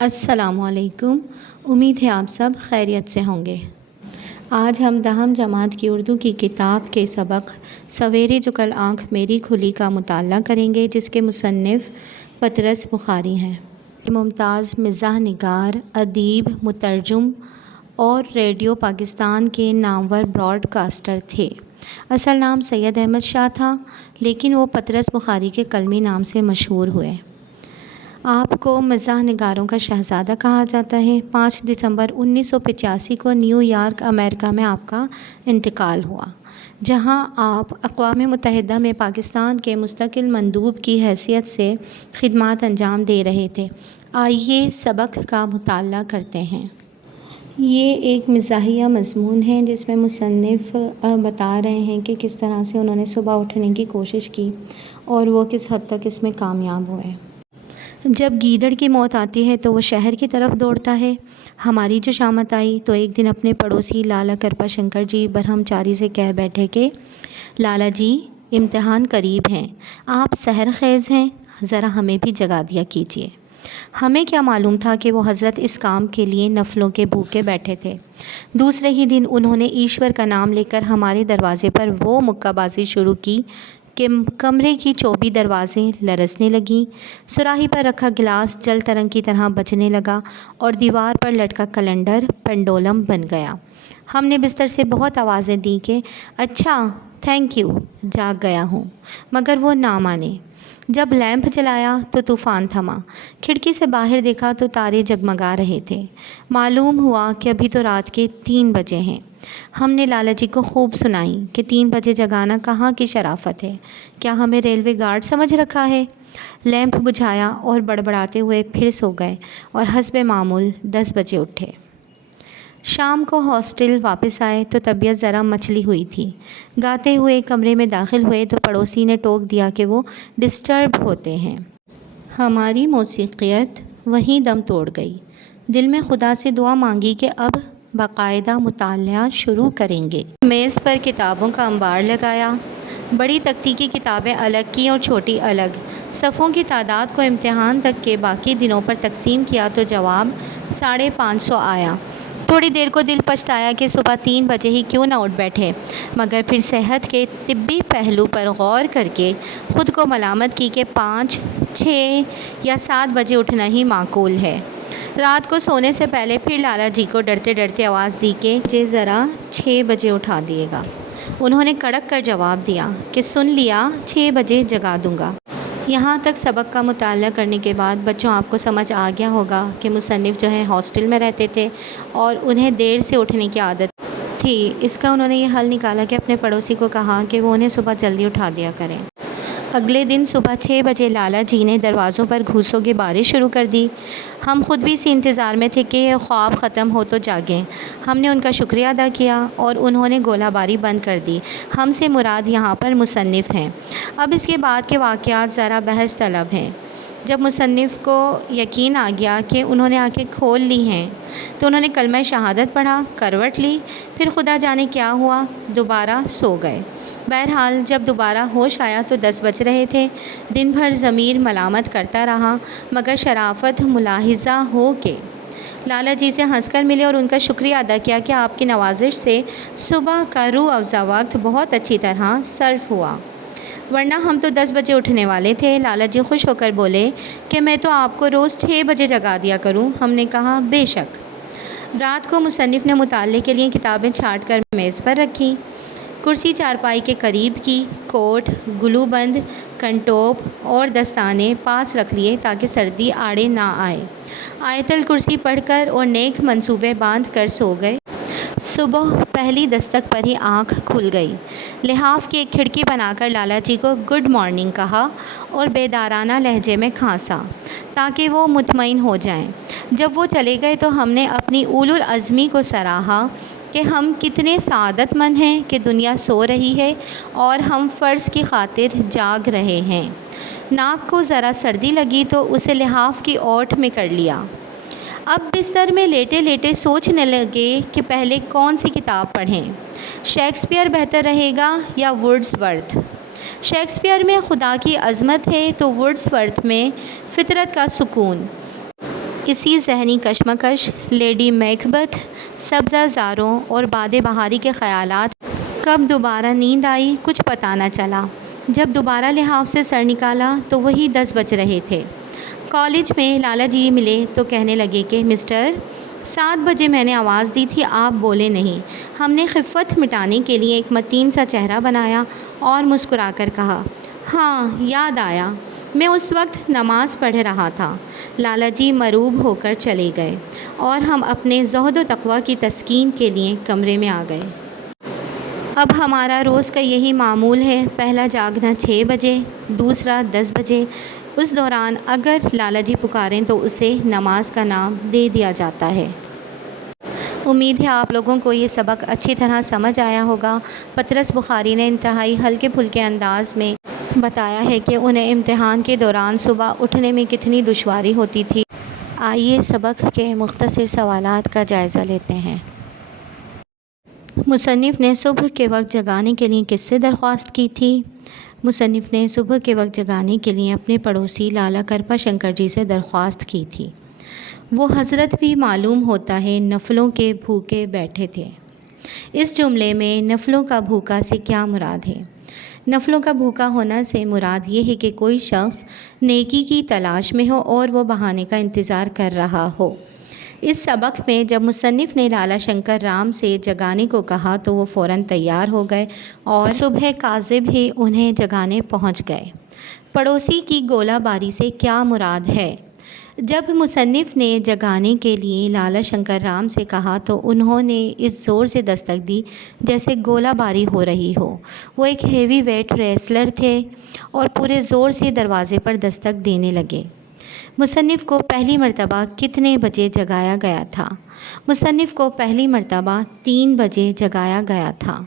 السلام علیکم۔ امید ہے آپ سب خیریت سے ہوں گے۔ آج ہم 10ویں جماعت کی اردو کی کتاب کے سبق سویرے جو کل آنکھ میری کھلی کا مطالعہ کریں گے، جس کے مصنف پطرس بخاری ہیں۔ ممتاز مزاح نگار، ادیب، مترجم اور ریڈیو پاکستان کے نامور براڈ کاسٹر تھے۔ اصل نام سید احمد شاہ تھا، لیکن وہ پطرس بخاری کے قلمی نام سے مشہور ہوئے۔ آپ کو مزاح نگاروں کا شہزادہ کہا جاتا ہے۔ 5 دسمبر 1985 کو نیو یارک، امریکہ میں آپ کا انتقال ہوا، جہاں آپ اقوام متحدہ میں پاکستان کے مستقل مندوب کی حیثیت سے خدمات انجام دے رہے تھے۔ آئیے سبق کا مطالعہ کرتے ہیں۔ یہ ایک مزاحیہ مضمون ہے جس میں مصنف بتا رہے ہیں کہ کس طرح سے انہوں نے صبح اٹھنے کی کوشش کی اور وہ کس حد تک اس میں کامیاب ہوئے۔ جب گیدڑ کی موت آتی ہے تو وہ شہر کی طرف دوڑتا ہے۔ ہماری جو شامت آئی تو ایک دن اپنے پڑوسی لالا کرپا شنکر جی برہم چاری سے کہہ بیٹھے کہ لالا جی، امتحان قریب ہیں، آپ سحر خیز ہیں، ذرا ہمیں بھی جگا دیا کیجیے۔ ہمیں کیا معلوم تھا کہ وہ حضرت اس کام کے لیے نفلوں کے بھوکے بیٹھے تھے۔ دوسرے ہی دن انہوں نے ایشور کا نام لے کر ہمارے دروازے پر وہ مکہ بازی شروع کی کہ کمرے کی چوبی دروازیں لرزنے لگیں، سراہی پر رکھا گلاس جل ترنگ کی طرح بجنے لگا اور دیوار پر لٹکا کیلنڈر پنڈولم بن گیا۔ ہم نے بستر سے بہت آوازیں دیں کہ اچھا، تھینک یو، جاگ گیا ہوں، مگر وہ نہ مانے۔ جب لیمپ جلایا تو طوفان تھما، کھڑکی سے باہر دیکھا تو تارے جگمگا رہے تھے۔ معلوم ہوا کہ ابھی تو رات کے 3 بجے ہیں۔ ہم نے لالا جی کو خوب سنائی کہ 3 بجے جگانا کہاں کی شرافت ہے، کیا ہمیں ریلوے گارڈ سمجھ رکھا ہے؟ لیمپ بجھایا اور بڑبڑاتے ہوئے پھر سو گئے اور حسب معمول 10 بجے اٹھے۔ شام کو ہاسٹل واپس آئے تو طبیعت ذرا مچلی ہوئی تھی۔ گاتے ہوئے کمرے میں داخل ہوئے تو پڑوسی نے ٹوک دیا کہ وہ ڈسٹرب ہوتے ہیں۔ ہماری موسیقیت وہیں دم توڑ گئی۔ دل میں خدا سے دعا مانگی کہ اب باقاعدہ مطالعہ شروع کریں گے۔ میز پر کتابوں کا انبار لگایا، بڑی تختی کی کتابیں الگ کیں اور چھوٹی الگ۔ صفوں کی تعداد کو امتحان تک کے باقی دنوں پر تقسیم کیا تو جواب 550 آیا۔ تھوڑی دیر کو دل پچھتایا کہ صبح 3 بجے ہی کیوں نہ اٹھ بیٹھے، مگر پھر صحت کے طبی پہلو پر غور کر کے خود کو ملامت کی کہ 5، 6 یا 7 بجے اٹھنا ہی معقول ہے۔ رات کو سونے سے پہلے پھر لالا جی کو ڈرتے ڈرتے آواز دی کہ مجھے ذرا 6 بجے اٹھا دیے گا۔ انہوں نے کڑک کر جواب دیا کہ سن لیا، 6 بجے جگا دوں گا۔ یہاں تک سبق کا مطالعہ کرنے کے بعد بچوں آپ کو سمجھ آ گیا ہوگا کہ مصنف جو ہے ہاسٹل میں رہتے تھے اور انہیں دیر سے اٹھنے کی عادت تھی۔ اس کا انہوں نے یہ حل نکالا کہ اپنے پڑوسی کو کہا کہ وہ انہیں صبح جلدی اٹھا دیا کریں۔ اگلے دن صبح 6 بجے لالا جی نے دروازوں پر گھوسوں کی بارش شروع کر دی۔ ہم خود بھی اسی انتظار میں تھے کہ یہ خواب ختم ہو تو جاگیں۔ ہم نے ان کا شکریہ ادا کیا اور انہوں نے گولہ باری بند کر دی۔ ہم سے مراد یہاں پر مصنف ہیں۔ اب اس کے بعد کے واقعات ذرا بحث طلب ہیں۔ جب مصنف کو یقین آ گیا کہ انہوں نے آنکھیں کھول لی ہیں تو انہوں نے کلمہ شہادت پڑھا، کروٹ لی، پھر خدا جانے کیا ہوا، دوبارہ سو گئے۔ بہرحال جب دوبارہ ہوش آیا تو 10 بج رہے تھے۔ دن بھر ضمیر ملامت کرتا رہا، مگر شرافت ملاحظہ ہو کے لالا جی سے ہنس کر ملے اور ان کا شکریہ ادا کیا کہ آپ کی نوازش سے صبح کا روح افزا وقت بہت اچھی طرح صرف ہوا، ورنہ ہم تو 10 بجے اٹھنے والے تھے۔ لالا جی خوش ہو کر بولے کہ میں تو آپ کو روز 6 بجے جگا دیا کروں۔ ہم نے کہا بے شک۔ رات کو مصنف نے مطالعے کے لیے کتابیں چھانٹ کر میز پر رکھیں، کرسی چارپائی کے قریب کی، کوٹ، گلو بند، کنٹوپ اور دستانے پاس رکھ لیے تاکہ سردی آڑے نہ آئے۔ آیت الکرسی پڑھ کر اور نیک منصوبے باندھ کر سو گئے۔ صبح پہلی دستک پر ہی آنکھ کھل گئی۔ لحاف کی ایک کھڑکی بنا کر لالا جی کو گڈ مارننگ کہا اور بیدارانہ لہجے میں کھانسا تاکہ وہ مطمئن ہو جائیں۔ جب وہ چلے گئے تو ہم نے اپنی اولو العزمی کو سراہا کہ ہم کتنے سعادت مند ہیں کہ دنیا سو رہی ہے اور ہم فرض کی خاطر جاگ رہے ہیں۔ ناک کو ذرا سردی لگی تو اسے لحاف کی اوٹ میں کر لیا۔ اب بستر میں لیٹے لیٹے سوچنے لگے کہ پہلے کون سی کتاب پڑھیں، شیکسپیئر بہتر رہے گا یا وڈز ورتھ۔ شیکسپیئر میں خدا کی عظمت ہے تو وڈز ورتھ میں فطرت کا سکون۔ اسی ذہنی کشمکش، لیڈی میکبتھ، سبزہ زاروں اور باد بہاری کے خیالات، کب دوبارہ نیند آئی کچھ پتہ نہ چلا۔ جب دوبارہ لحاف سے سر نکالا تو وہی 10 بج رہے تھے۔ کالج میں لالا جی ملے تو کہنے لگے کہ مسٹر 7 بجے میں نے آواز دی تھی، آپ بولے نہیں۔ ہم نے خفت مٹانے کے لیے ایک متین سا چہرہ بنایا اور مسکرا کر کہا، ہاں یاد آیا، میں اس وقت نماز پڑھ رہا تھا۔ لالا جی مروب ہو کر چلے گئے اور ہم اپنے زہد و تقویٰ کی تسکین کے لیے کمرے میں آ گئے۔ اب ہمارا روز کا یہی معمول ہے، پہلا جاگنا 6 بجے، دوسرا 10 بجے۔ اس دوران اگر لالا جی پکاریں تو اسے نماز کا نام دے دیا جاتا ہے۔ امید ہے آپ لوگوں کو یہ سبق اچھی طرح سمجھ آیا ہوگا۔ پطرس بخاری نے انتہائی ہلکے پھلکے انداز میں بتایا ہے کہ انہیں امتحان کے دوران صبح اٹھنے میں کتنی دشواری ہوتی تھی۔ آئیے سبق کے مختصر سوالات کا جائزہ لیتے ہیں۔ مصنف نے صبح کے وقت جگانے کے لیے کس سے درخواست کی تھی؟ مصنف نے صبح کے وقت جگانے کے لیے اپنے پڑوسی لالا کرپا شنکر جی سے درخواست کی تھی۔ وہ حضرت بھی معلوم ہوتا ہے نفلوں کے بھوکے بیٹھے تھے۔ اس جملے میں نفلوں کا بھوکا سے کیا مراد ہے؟ نفلوں کا بھوکا ہونا سے مراد یہ ہے کہ کوئی شخص نیکی کی تلاش میں ہو اور وہ بہانے کا انتظار کر رہا ہو۔ اس سبق میں جب مصنف نے لالا شنکر رام سے جگانے کو کہا تو وہ فوراً تیار ہو گئے اور صبح کاذب ہی انہیں جگانے پہنچ گئے۔ پڑوسی کی گولہ باری سے کیا مراد ہے؟ جب مصنف نے جگانے کے لیے لالا شنکر رام سے کہا تو انہوں نے اس زور سے دستک دی جیسے گولہ باری ہو رہی ہو۔ وہ ایک ہیوی ویٹ ریسلر تھے اور پورے زور سے دروازے پر دستک دینے لگے۔ مصنف کو پہلی مرتبہ کتنے بجے جگایا گیا تھا؟ مصنف کو پہلی مرتبہ 3 بجے جگایا گیا تھا۔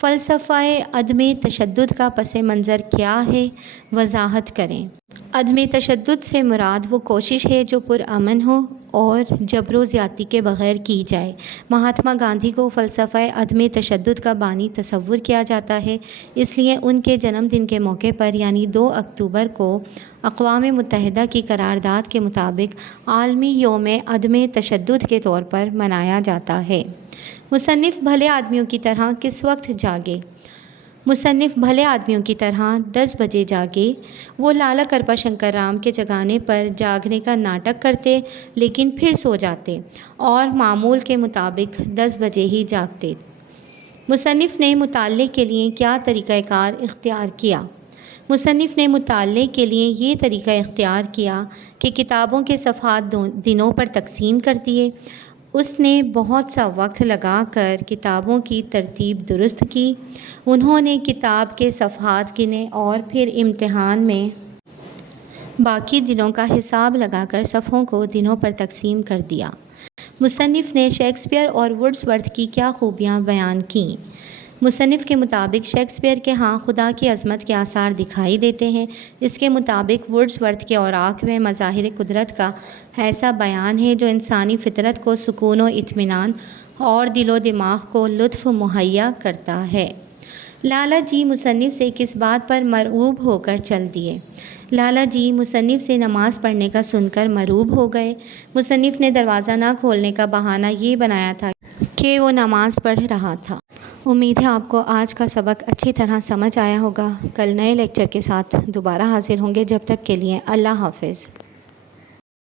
فلسفہ عدم تشدد کا پس منظر کیا ہے؟ وضاحت کریں۔ عدم تشدد سے مراد وہ کوشش ہے جو پرامن ہو اور جبر و زیادتی کے بغیر کی جائے۔ مہاتما گاندھی کو فلسفہ عدم تشدد کا بانی تصور کیا جاتا ہے، اس لیے ان کے جنم دن کے موقع پر یعنی 2 اکتوبر کو اقوام متحدہ کی قرارداد کے مطابق عالمی یوم عدم تشدد کے طور پر منایا جاتا ہے۔ مصنف بھلے آدمیوں کی طرح کس وقت جاگے؟ مصنف بھلے آدمیوں کی طرح 10 بجے جاگے۔ وہ لالا کرپا شنکر رام کے جگانے پر جاگنے کا ناٹک کرتے لیکن پھر سو جاتے اور معمول کے مطابق 10 بجے ہی جاگتے۔ مصنف نے مطالعے کے لیے کیا طریقہ کار اختیار کیا؟ مصنف نے مطالعے کے لیے یہ طریقہ اختیار کیا کہ کتابوں کے صفحات دنوں پر تقسیم کر دیے۔ اس نے بہت سا وقت لگا کر کتابوں کی ترتیب درست کی۔ انہوں نے کتاب کے صفحات گنے اور پھر امتحان میں باقی دنوں کا حساب لگا کر صفحوں کو دنوں پر تقسیم کر دیا۔ مصنف نے شیکسپیئر اور وڈز ورتھ کی کیا خوبیاں بیان کیں؟ مصنف کے مطابق شیکسپیئر کے ہاں خدا کی عظمت کے آثار دکھائی دیتے ہیں۔ اس کے مطابق وڈز ورتھ کے اوراق میں مظاہر قدرت کا ایسا بیان ہے جو انسانی فطرت کو سکون و اطمینان اور دل و دماغ کو لطف مہیا کرتا ہے۔ لالا جی مصنف سے کس بات پر مرعوب ہو کر چل دیے؟ لالا جی مصنف سے نماز پڑھنے کا سن کر مرعوب ہو گئے۔ مصنف نے دروازہ نہ کھولنے کا بہانہ یہ بنایا تھا کہ وہ نماز پڑھ رہا تھا۔ امید ہے آپ کو آج کا سبق اچھی طرح سمجھ آیا ہوگا۔ کل نئے لیکچر کے ساتھ دوبارہ حاضر ہوں گے، جب تک کے لیے اللہ حافظ۔